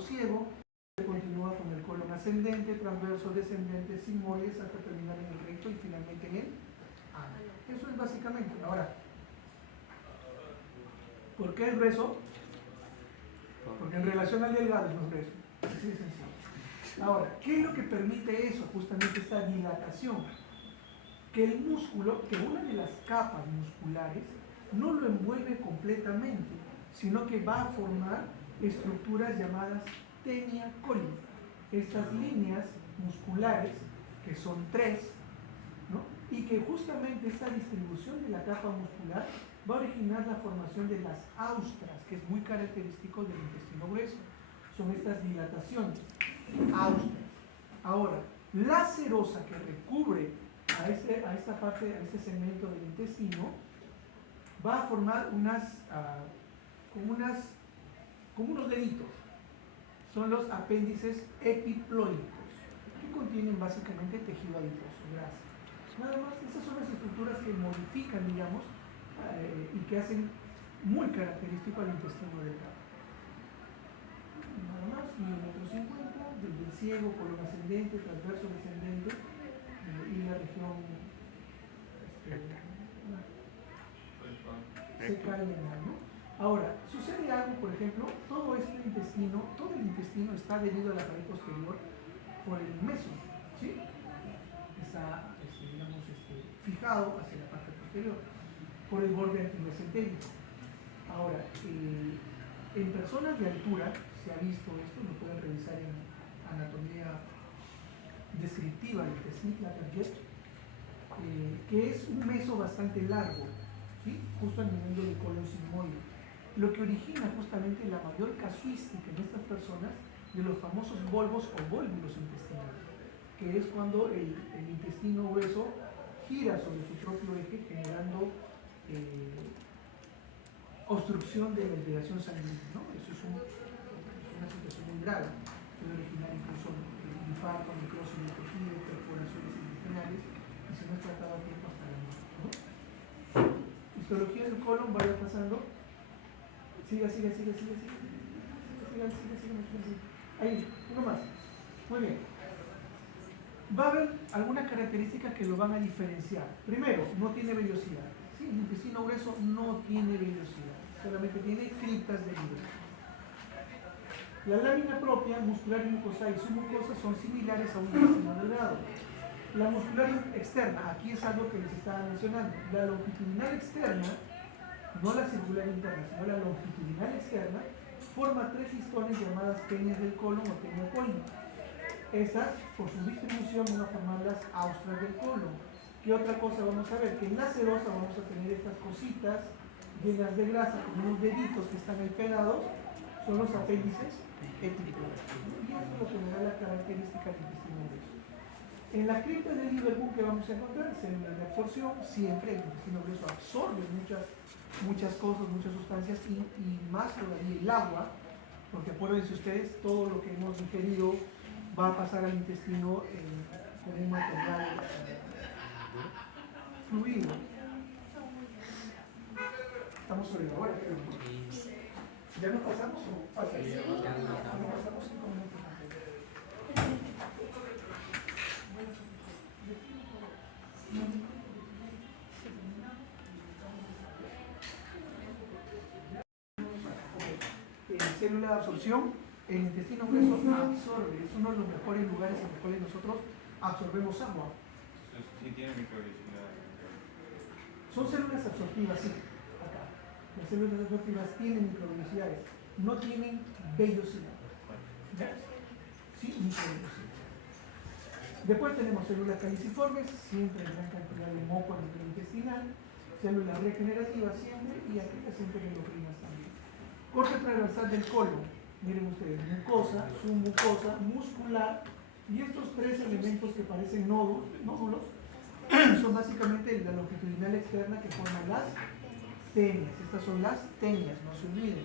ciego, se continúa con el colon ascendente, transverso, descendente, sigmoides, hasta terminar en el recto y finalmente en el ano. Eso es básicamente. Ahora, ¿por qué es grueso? Porque en relación al delgado es más grueso. Así de sencillo. Ahora, ¿qué es lo que permite eso? Justamente esta dilatación. Que el músculo, que una de las capas musculares no lo envuelve completamente, sino que va a formar estructuras llamadas tenia coli. Estas líneas musculares, que son tres, ¿no? Y que justamente esta distribución de la capa muscular va a originar la formación de las austras, que es muy característico del intestino grueso. Son estas dilataciones, austras. Ahora, la serosa que recubre a esta parte, a este segmento del intestino, va a formar como unos deditos. Son los apéndices epiploicos, que contienen básicamente tejido adiposo, grasa. Nada más, esas son las estructuras que modifican, digamos, y que hacen muy característico al intestino delgado. Nada más, 1,50 m, desde el ciego, colon ascendente, transverso descendente, y la región seca y anal, ¿no? Ahora, sucede algo, por ejemplo, todo el intestino está adherido a la pared posterior por el meso, ¿sí? Está, digamos, fijado hacia la parte posterior, por el borde antimesentérico. Ahora, en personas de altura, se ha visto esto, lo pueden revisar en anatomía descriptiva del Smith-Laterjet, que es un meso bastante largo, ¿sí? Justo al nivel del colon sigmoide, lo que origina justamente la mayor casuística en estas personas de los famosos volvos o vólvulos intestinales, que es cuando el intestino grueso gira sobre su propio eje, generando obstrucción de la irrigación sanguínea, ¿no? Eso es una situación muy grave, puede originar incluso infarto, necrosis del tejido, perforaciones intestinales, y si no es tratado a tiempo hasta la muerte, ¿no? Histología del colon, vaya pasando. Siga. Ahí, uno más. Muy bien. Va a haber algunas características que lo van a diferenciar. Primero, no tiene vellosidad. ¿Sí? El intestino grueso no tiene vellosidad, solamente tiene criptas de libro. La lámina propia, muscular y mucosa y submucosa son similares a un intestino delgado. La muscular externa, aquí es algo que les estaba mencionando. La longitudinal externa, no la circular interna, sino la longitudinal externa, forma tres listones llamadas tenias del colon o tenia coli. Estas, por su distribución, van a formar las austras del colon. ¿Qué otra cosa vamos a ver? Que en la serosa vamos a tener estas cositas llenas de grasa, con unos deditos que están ahí pegados, son los apéndices epiploicos. Y esto es lo que me da la característica del intestino grueso. En la cripta de Liverpool que vamos a encontrar, células de absorción, siempre el intestino grueso absorbe muchas cosas, muchas sustancias y más todavía el agua, porque acuérdense ustedes, todo lo que hemos digerido va a pasar al intestino con un material fluido. Estamos sobre la hora, creo. ¿Ya nos pasamos o falta? Ya nos pasamos 5 minutos. Célula de absorción, el intestino grueso absorbe, es uno de los mejores lugares en los cuales nosotros absorbemos agua. Sí tiene microvellosidad. Son células absortivas, sí, acá. Las células absortivas tienen microvellosidades, no tienen vellosidad. ¿Ya? Sí, microvellosidad. Después tenemos células caliciformes, siempre en gran cantidad de moco a nivel intestinal, células regenerativas siempre, y aquellas siempre endocrinas también. Corte transversal del colon, miren ustedes, mucosa, submucosa, muscular, y estos tres elementos que parecen nódulos, son básicamente la longitudinal externa que forman las tenias. Estas son las tenias, no se olviden.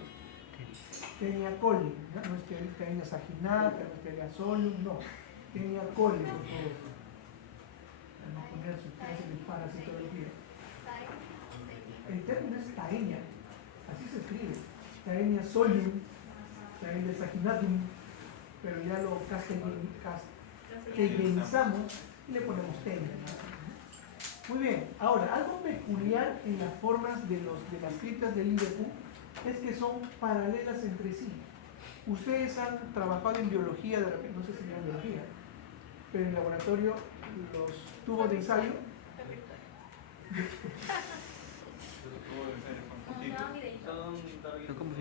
Tenia coli, ¿no? No es tenia saginata, no es tenia solium, no. Tenia coli, por favor. Para no poner sus clases de parasitología. El término es taenia, así se escribe. Taenia solium, taenia saginatum, pero ya lo castellanizamos y le ponemos técnica. Muy bien, ahora, algo peculiar en las formas de las criptas de Liverpool es que son paralelas entre sí. Ustedes han trabajado en biología, de repente, no sé si en biología, pero en el laboratorio los tubos de ensayo.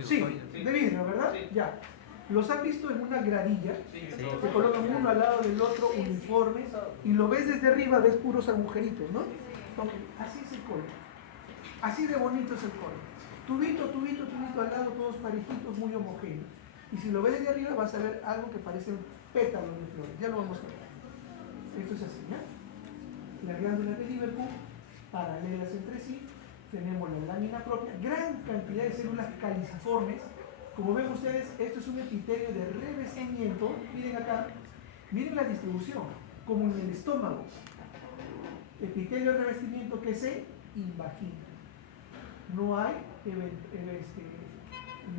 Sí, de vidrio, ¿verdad? Sí. Ya. Los han visto en una gradilla, Sí, se colocan uno al lado del otro, uniformes, y lo ves desde arriba, ves puros agujeritos, ¿no? Ok, así es el color. Así de bonito es el color. Tubito, tubito, tubito al lado, todos parejitos, muy homogéneos. Y si lo ves desde arriba vas a ver algo que parece un pétalo de flores. Ya lo vamos a ver. Esto es así, ¿ya? Las glándulas de Liverpool, paralelas entre sí, tenemos la lámina propia, gran cantidad de células caliciformes. Como ven ustedes, esto es un epitelio de revestimiento. Miren acá, miren la distribución, como en el estómago. Epitelio de revestimiento que se invagina. No hay,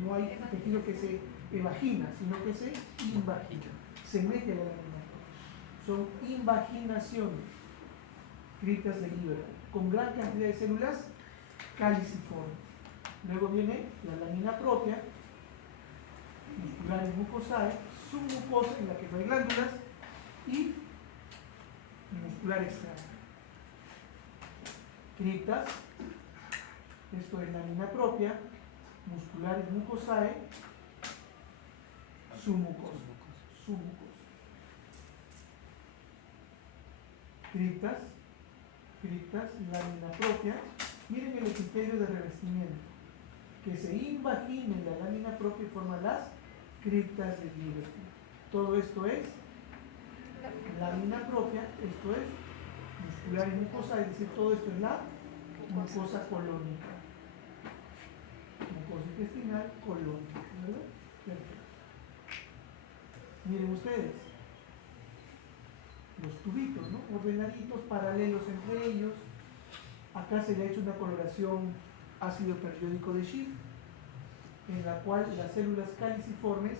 no hay tejido que se evagina, sino que se invagina. Se mete a la lámina propia. Son invaginaciones, criptas de Liverpool, con gran cantidad de células caliciformes. Luego viene la lámina propia, musculares mucosae, submucosa en la que no hay glándulas, y muscular externa. Criptas, esto es lámina propia, musculares mucosae, submucosa. Criptas, lámina propia. Miren el epitelio de revestimiento, que se invagina en la lámina propia y forma las criptas de Liverpool. Todo esto es lámina propia, esto es muscular y mucosa, es decir, todo esto es la mucosa colónica. Mucosa intestinal colónica, ¿verdad? Perfecto. Miren ustedes, los tubitos, ¿no? Ordenaditos, paralelos entre ellos. Acá se le ha hecho una coloración ácido periódico de Schiff, en la cual las células caliciformes,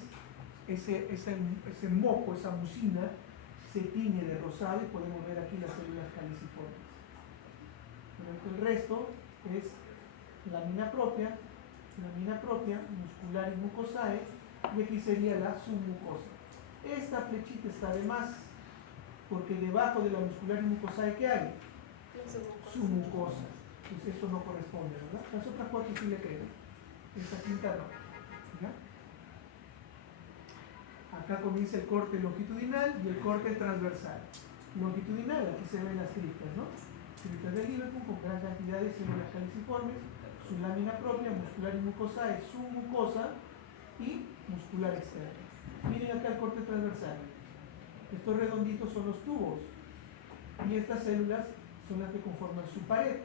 ese moco, esa mucina, se tiñe de rosado y podemos ver aquí las células caliciformes. El resto es lámina propia, muscular y mucosae, y aquí sería la submucosa. Esta flechita está de más, porque debajo de la muscular y mucosae, ¿qué hay? Submucosa. Pues esto no corresponde, ¿verdad? Las otras cuatro sí le creo. Esta quinta no. ¿Ya? Acá comienza el corte longitudinal y el corte transversal. Longitudinal, aquí se ven las criptas, ¿no? Criptas de Liverpool con gran cantidad de células caliciformes, su lámina propia, muscular y mucosae, submucosa y muscular externa. Miren acá el corte transversal. Estos redonditos son los tubos y estas células son las que conforman su pared.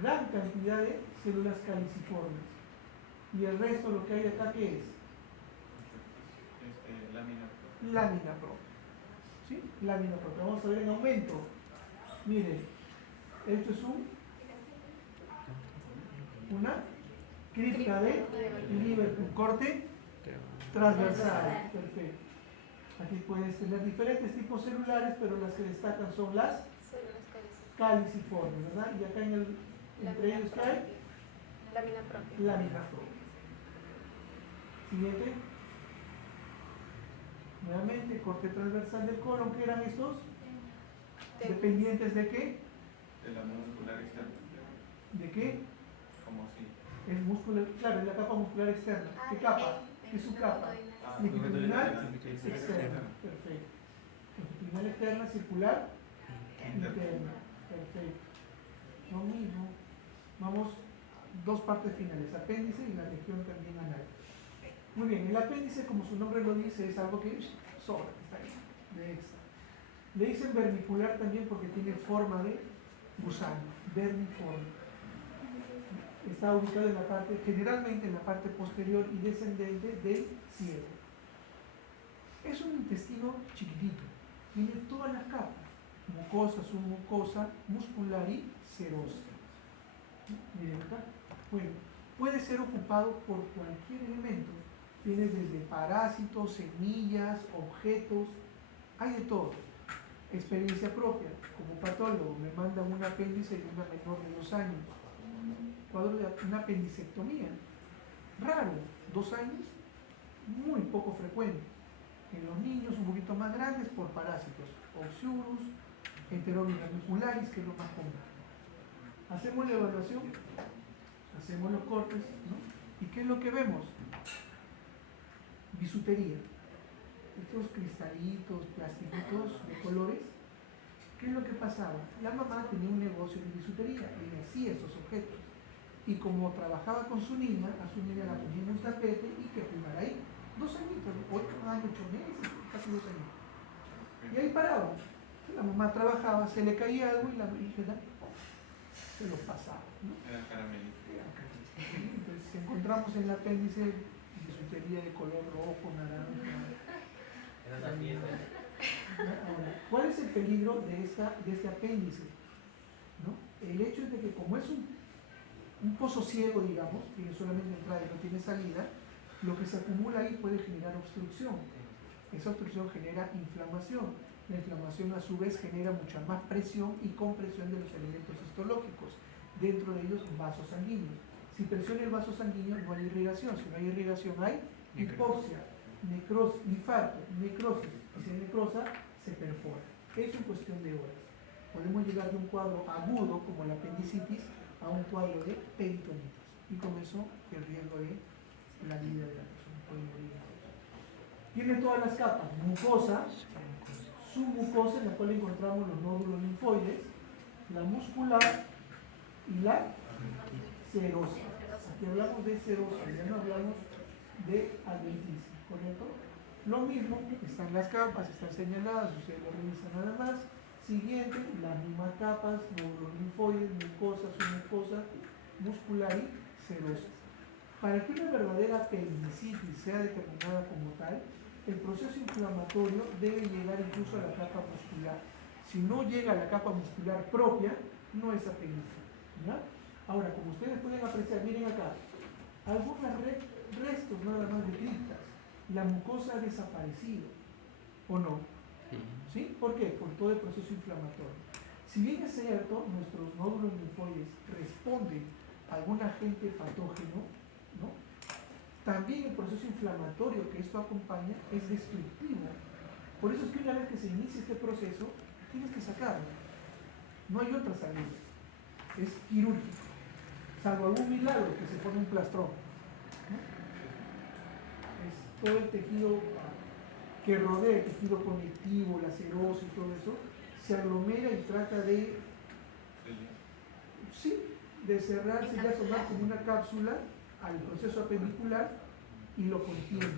Gran cantidad de células caliciformes. Y el resto, lo que hay acá, ¿qué es? Lámina propia. ¿Sí? Lámina propia. Vamos a ver en aumento. Miren, esto es una cripta de Liverpool, corte transversal. Perfecto. Aquí puedes tener diferentes tipos celulares, pero las que destacan son las caliciformes, ¿verdad? Y acá entre ellos, ¿qué hay? Lámina propia. Lámina propia. Siguiente. Nuevamente, corte transversal del colon. ¿Qué eran estos? ¿Dependientes de qué? De la muscular externa. ¿De qué? Como si. Es muscular, claro, es la capa muscular externa. ¿Qué capa? ¿Qué es su capa? Longitudinal externa. Perfecto. Longitudinal externa, circular interna. Perfecto. Lo mismo. Vamos, dos partes finales, apéndice y la región también anal. Muy bien, el apéndice, como su nombre lo dice, es algo que sobra, está ahí, de extra. Le dicen vermicular también porque tiene forma de gusano, vermiforme. Está ubicado en la parte, generalmente en la parte posterior y descendente del cielo. Es un intestino chiquitito, tiene todas las capas, mucosa, submucosa, muscular y serosa. Miren acá. Bueno, puede ser ocupado por cualquier elemento Tienes desde parásitos, semillas, objetos, hay de todo. Experiencia propia, como patólogo, me mandan un apéndice de una menor de 2 años. Cuadro de una apendicectomía. Raro, 2 años, muy poco frecuente. En los niños un poquito más grandes por parásitos, Oxyurus, Enterobius ramicularis, que es lo más común. Hacemos la evaluación, hacemos los cortes, ¿no? ¿Y qué es lo que vemos? Bisutería. Estos cristalitos, plastiquitos de colores. ¿Qué es lo que pasaba? La mamá tenía un negocio de bisutería y hacía estos objetos. Y como trabajaba con su niña, a su niña la ponía en un tapete y que jugara ahí. 2 añitos, 8 meses, casi 2 años. Y ahí paraba. La mamá trabajaba, se le caía algo y la hija se lo pasaba, ¿no? Era caramelito. Entonces encontramos en el apéndice bisutería de color rojo, naranja. Era una fiesta. Ahora, ¿cuál es el peligro de este apéndice? ¿No? El hecho es de que como es un pozo ciego, digamos, tiene solamente entrada y no tiene salida, lo que se acumula ahí puede generar obstrucción. Esa obstrucción genera inflamación. La inflamación a su vez genera mucha más presión y compresión de los elementos histológicos, dentro de ellos vasos sanguíneos. Si presiona el vaso sanguíneo no hay irrigación, si no hay irrigación hay hipoxia, necrosis, infarto, necrosis, y si hay necrosa se perfora. Eso en cuestión de horas. Podemos llegar de un cuadro agudo como la apendicitis a un cuadro de peritonitis y con eso el riesgo de la vida de la persona puede morir. Tiene todas las capas, mucosa, submucosa en la cual encontramos los nódulos linfoides, la muscular y la serosa. Aquí hablamos de serosa, ya no hablamos de adventicia, ¿correcto? Lo mismo, están las capas, están señaladas, ustedes lo revisan nada más. Siguiente, las mismas capas, nódulos linfoides, mucosa, submucosa, muscular y serosa. Para que una verdadera apendicitis sea determinada como tal, el proceso inflamatorio debe llegar incluso a la capa muscular. Si no llega a la capa muscular propia, no es apendicitis, ¿ya? Ahora, como ustedes pueden apreciar, miren acá, algunos restos nada más de criptas. La mucosa ha desaparecido, ¿o no? ¿Sí? ¿Por qué? Por todo el proceso inflamatorio. Si bien es cierto, nuestros nódulos linfoides responden a algún agente patógeno, ¿no? También el proceso inflamatorio que esto acompaña es destructivo. Por eso es que una vez que se inicia este proceso, tienes que sacarlo. No hay otra salida. Es quirúrgico. Salvo algún milagro que se pone un plastrón, ¿no? Es todo el tejido que rodea el tejido conectivo, la serosa y todo eso, se aglomera y trata de, sí, de cerrarse y asomar como una cápsula al proceso apendicular y lo contiene.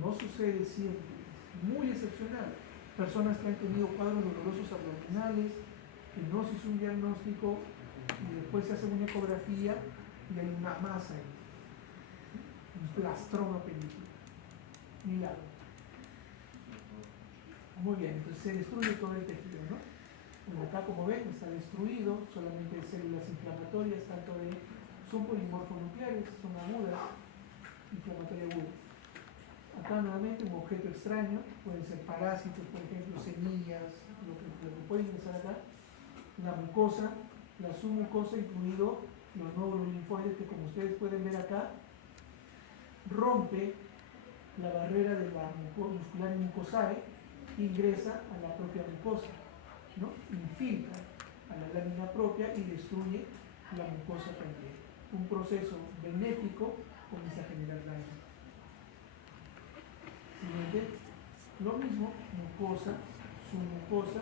No sucede siempre, muy excepcional. Personas que han tenido cuadros dolorosos abdominales, que no se hizo un diagnóstico y después se hace una ecografía y hay una masa ahí, un plastrón apendicular. Milagro. Muy bien, entonces se destruye todo el tejido, ¿no? Bueno, acá como ven está destruido, solamente células inflamatorias, tanto son polimorfonucleares, son agudas, inflamatorias agudas. Acá nuevamente un objeto extraño, pueden ser parásitos, por ejemplo, semillas, lo que puede ingresar acá, la mucosa, la submucosa, incluido los nódulos linfoides que como ustedes pueden ver acá, rompe la barrera de la muscular mucosae, ingresa a la propia mucosa, ¿no? Infiltra a la lámina propia y destruye la mucosa también. Un proceso benéfico comienza a generar daño. Siguiente, lo mismo, mucosa, submucosa,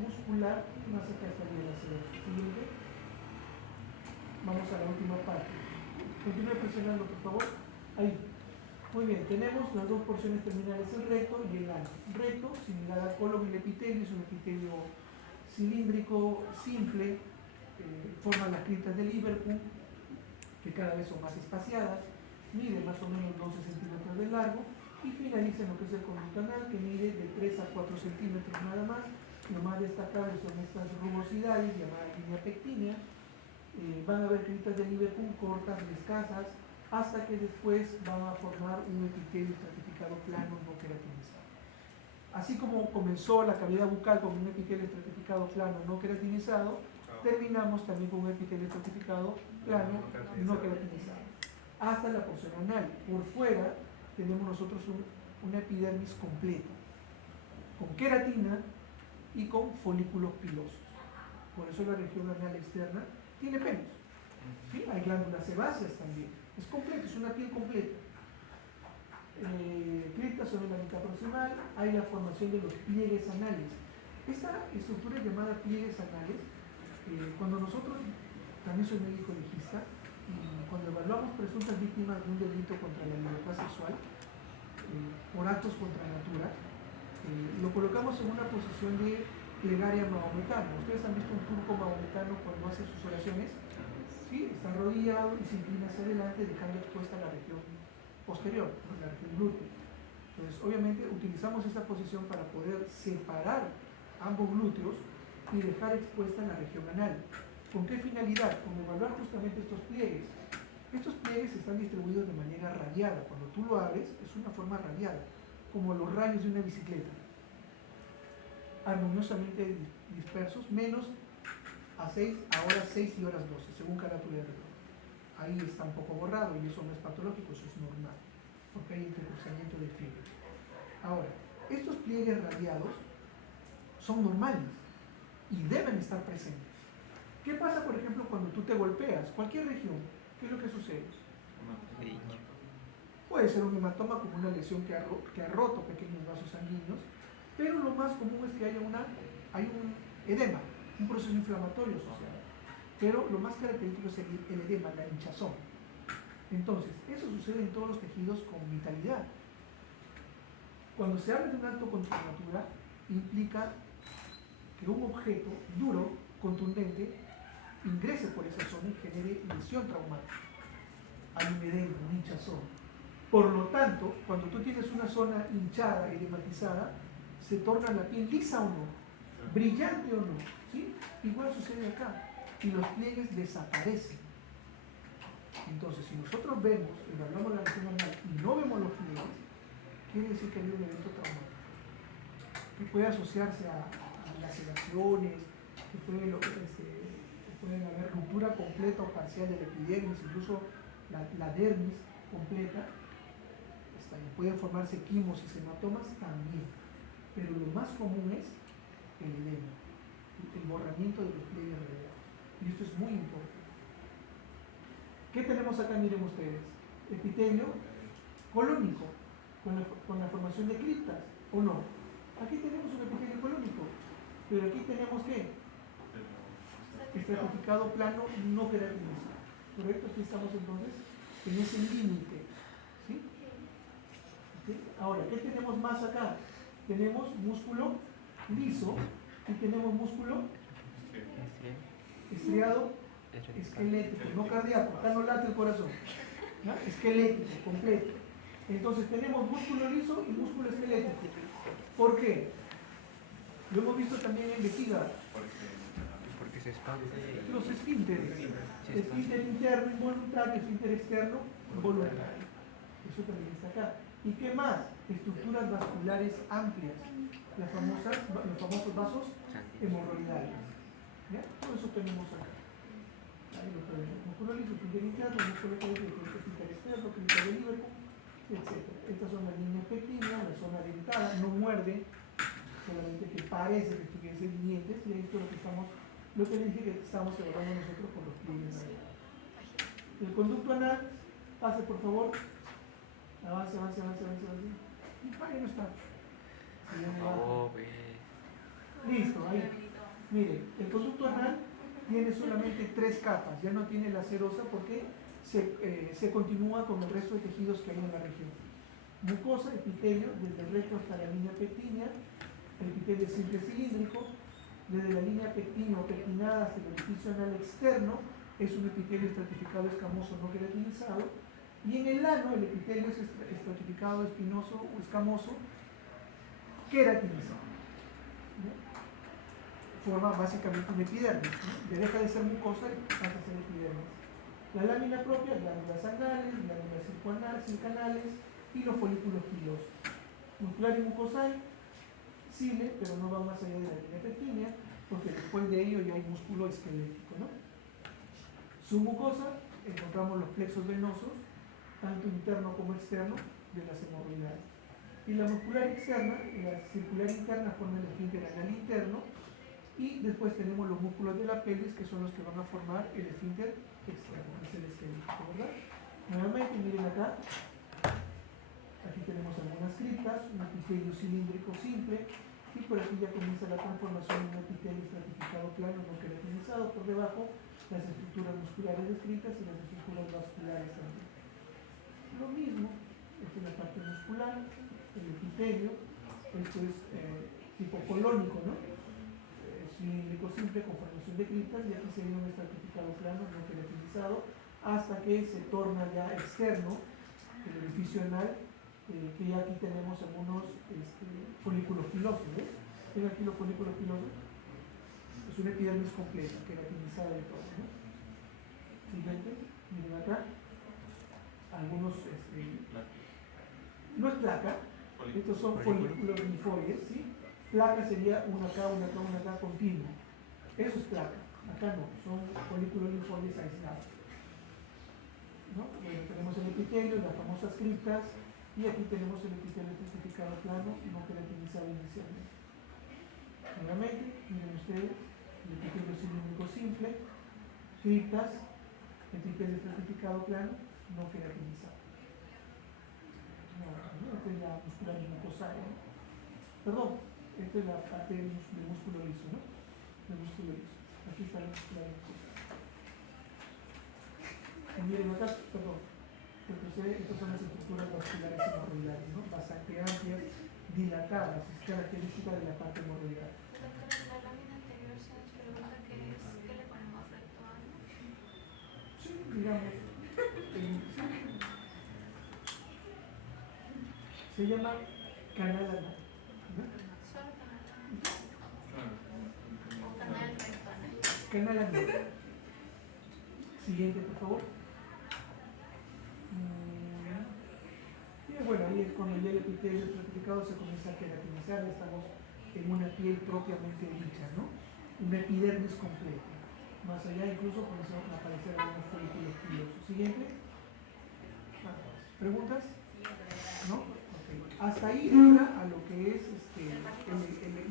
muscular, más acá estaría la serosa. Siguiente, vamos a la última parte. Continúe presionando, por favor. Ahí. Muy bien, tenemos las dos porciones terminales, el recto y el ano. Recto, similar al colon y el epitelio, es un epitelio cilíndrico, simple, forma las criptas de Liverpool, que cada vez son más espaciadas, mide más o menos 12 centímetros de largo y finaliza en lo que es el conducto anal, que mide de 3 a 4 centímetros nada más. Lo más destacable son estas rugosidades llamadas línea pectínea. Van a haber criptas de Liverpool cortas, escasas, hasta que después van a formar un epitelio estratificado plano no queratinizado. Así como comenzó la cavidad bucal con un epitelio estratificado plano no queratinizado, terminamos también con un epitelio estratificado plano no queratinizado. Hasta la porción anal. Por fuera tenemos nosotros una epidermis completa, con queratina y con folículos pilosos. Por eso la región anal externa tiene pelos. ¿Sí? Hay glándulas sebáceas también. Es completo, es una piel completa. Criptas sobre la mitad proximal, hay la formación de los pliegues anales. Esta estructura llamada pliegues anales, cuando nosotros, también soy médico legista, y cuando evaluamos presuntas víctimas de un delito contra la libertad sexual, por actos contra natura, lo colocamos en una posición de plegaria mahometana. Ustedes han visto un turco mahometano cuando hace sus oraciones, ¿sí? Está arrodillado y se inclina hacia adelante, dejando expuesta la región posterior, la región glútea. Entonces, obviamente, utilizamos esa posición para poder separar ambos glúteos y dejar expuesta la región anal. ¿Con qué finalidad? Con evaluar justamente estos pliegues. Estos pliegues están distribuidos de manera radiada. Cuando tú lo abres, es una forma radiada, como los rayos de una bicicleta, armoniosamente dispersos, menos a 6, ahora 6 y horas 12, según carátula de reloj. Ahí está un poco borrado y eso no es patológico, eso es normal, porque hay intercruzamiento de fibras. Ahora, estos pliegues radiados son normales y deben estar presentes. ¿Qué pasa, por ejemplo, cuando tú te golpeas? Cualquier región, ¿qué es lo que sucede? Puede ser un hematoma como una lesión que ha roto pequeños vasos sanguíneos, pero lo más común es que hay un edema, un proceso inflamatorio asociado. Pero lo más característico es el edema, la hinchazón. Entonces, eso sucede en todos los tejidos con vitalidad. Cuando se habla de un acto contra natura, implica que un objeto duro, contundente, ingrese por esa zona y genere lesión traumática. Hay un edema, una hinchazón. Por lo tanto, cuando tú tienes una zona hinchada, edematizada, se torna la piel lisa o no, brillante o no, ¿sí? Igual sucede acá, y los pliegues desaparecen. Entonces, si nosotros vemos, evaluamos la región anal y no vemos los pliegues, quiere decir que hay un evento traumático, que puede asociarse a laceraciones, que pueden haber ruptura completa o parcial de la epidermis, incluso la dermis completa. Pueden formarse quimos y hematomas también, pero lo más común es el edema, el borramiento de los pliegues radiados, y esto es muy importante. ¿Qué tenemos acá? Miren ustedes, epitelio colónico, con la formación de criptas, ¿o no? Aquí tenemos un epitelio colónico, pero aquí tenemos ¿qué? Estratificado plano no queratinizado, ¿correcto? Aquí estamos entonces en ese límite, ¿sí? Ahora, ¿qué tenemos más acá? Tenemos músculo liso y tenemos músculo estriado esquelético, no cardíaco, acá no late el corazón, ¿no? Esquelético, completo. Entonces tenemos músculo liso y músculo esquelético. ¿Por qué? Lo hemos visto también en vejiga. Porque se expande. Los esfínteres, esfínter interno involuntario, esfínter externo voluntario. Eso también está acá. ¿Y qué más? Estructuras vasculares amplias, los famosos vasos hemorroidales. ¿Ya? Todo eso tenemos acá. Ahí lo tenemos. Músculo liso, esfínter interno, músculo esquelético, esfínter externo, clínica de Liverpool, etc. Estas son las líneas pectíneas, la zona dentada, no muerde, solamente que parece que tuviese dientes, y esto es lo que les dije que estamos evaluando nosotros por los pliegues radiados. El conducto anal, pase por favor. Avance. Ahí no está. Listo, ahí. Mire, el conducto anal tiene solamente 3 capas, ya no tiene la serosa porque se continúa con el resto de tejidos que hay en la región. Mucosa, epitelio, desde el recto hasta la línea pectínea, el epitelio es simple cilíndrico, desde la línea pectínea o pectinada hasta el orificio anal externo, es un epitelio estratificado escamoso no queratinizado. Y en el ano el epitelio es estratificado, espinoso o escamoso, queratinizado. ¿No? Forma básicamente una epidermis, ¿no? Que deja de ser mucosa y pasa a ser epidermis. La lámina propia, glándulas anales, glándulas circanales y los folículos pilosos. Muscular y mucosal, cile, pero no va más allá de la línea rectilínea, porque después de ello ya hay músculo esquelético, ¿no? Submucosa, encontramos los plexos venosos, tanto interno como externo, de las hemorroidales. Y la muscular externa, la circular interna forma el esfínter anal interno, y después tenemos los músculos de la pelvis, que son los que van a formar el esfínter externo, que es el esquelético, ¿verdad? Nuevamente, miren acá, aquí tenemos algunas criptas, un epitelio cilíndrico simple, y por aquí ya comienza la transformación de un epitelio estratificado plano no queratinizado, por debajo las estructuras musculares descritas y las estructuras vasculares también. Lo mismo, esta es la parte muscular, el epitelio, esto es tipo colónico, ¿no? Cilíndrico simple con formación de criptas, y aquí sería un estratificado plano no queratinizado, hasta que se torna ya externo el orificio anal, que ya aquí tenemos algunos folículos pilosos, ¿ves? ¿Ven aquí los folículos pilosos? Es una epidermis completa, queratinizada de todo, ¿no? Siguiente, miren acá, algunos, no es placa, estos son folículos linfoides, ¿sí? Placa sería una acá, continua. Eso es placa, acá no, son folículos linfoides aislados, ¿no? Bueno, tenemos el epitelio, las famosas criptas, y aquí tenemos el epitelio estratificado plano no queratinizado inicialmente. Nuevamente, miren ustedes, el epitelio cilíndrico simple, criptas, epitelio estratificado plano no queratinizado. Esta es la muscular y mucosal, ¿no? Perdón, esta es la parte del músculo liso, ¿no? Del músculo liso. Aquí está la muscular y mucosal. Y miren acá, perdón. Estas son las estructuras vasculares hemorroidales, ¿no? Bastante amplias, dilatadas, es característica de la parte hemorroidal. Doctora, en la lámina anterior se nos pregunta qué le ponemos recto ano. Sí, digamos. Se llama canal anal, ¿no? Solo canal Claro. o canal recto anal. Canal anal. Siguiente, por favor. Y bueno, ahí es cuando ya el epitelio estratificado se comienza a queratinizar, estamos en una piel propiamente dicha, ¿no? Una epidermis completa. Más allá incluso comienzan a aparecer algunos folículos pilosos. Siguiente. ¿Preguntas? ¿No? Okay. Hasta ahí entra a lo que es el